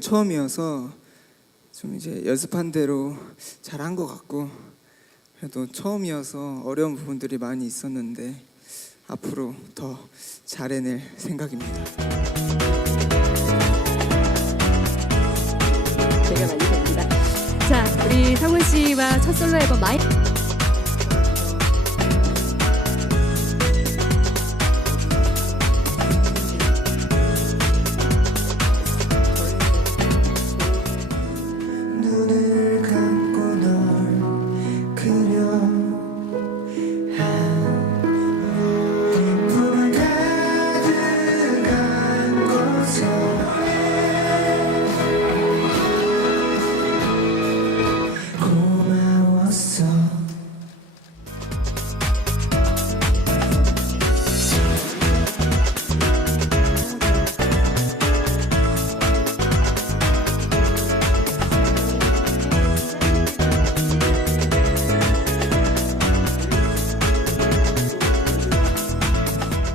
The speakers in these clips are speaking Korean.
처음이어서 좀 이제 연습한 대로 잘한 것 같고 그래도 처음이어서 어려운 부분들이 많이 있었는데 앞으로 더 잘해낼 생각입니다. 제가 많이 됩니다. 자, 우리 상훈 씨와 첫 솔로 앨범 마이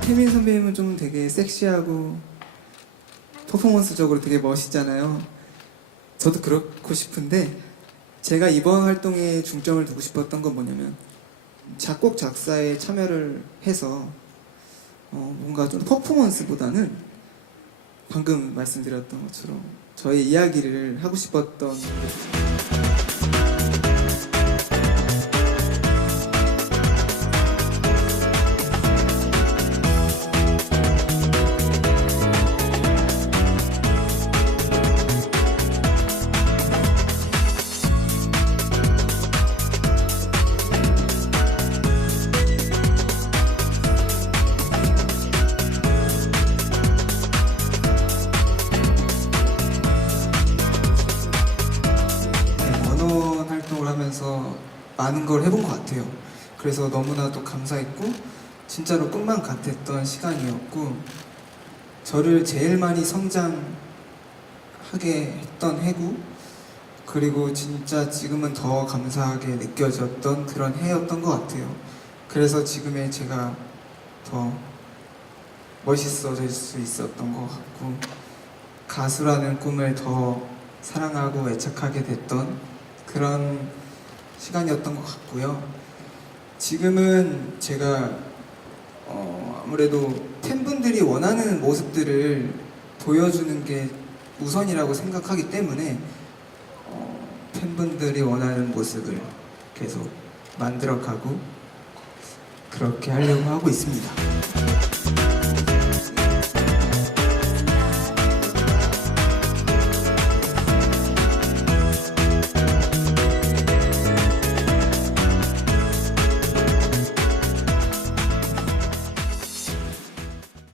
태민 선배님은 좀 되게 섹시하고 퍼포먼스적으로 되게 멋있잖아요. 저도 그렇고 싶은데 제가 이번 활동에 중점을 두고 싶었던 건 뭐냐면 작곡 작사에 참여를 해서 어, 뭔가 좀 퍼포먼스보다는 방금 말씀드렸던 것처럼 저의 이야기를 하고 싶었던 많은 걸 해본 것 같아요. 그래서 너무나도 감사했고 진짜로 꿈만 같았던 시간이었고 저를 제일 많이 성장하게 했던 해구 그리고 진짜 지금은 더 감사하게 느껴졌던 그런 해였던 것 같아요. 그래서 지금의 제가 더 멋있어질 수 있었던 것 같고 가수라는 꿈을 더 사랑하고 애착하게 됐던 그런 시간이었던 것 같고요. 지금은 제가 어, 아무래도 팬분들이 원하는 모습들을 보여주는 게 우선이라고 생각하기 때문에 어, 팬분들이 원하는 모습을 계속 만들어가고 그렇게 하려고 하고 있습니다.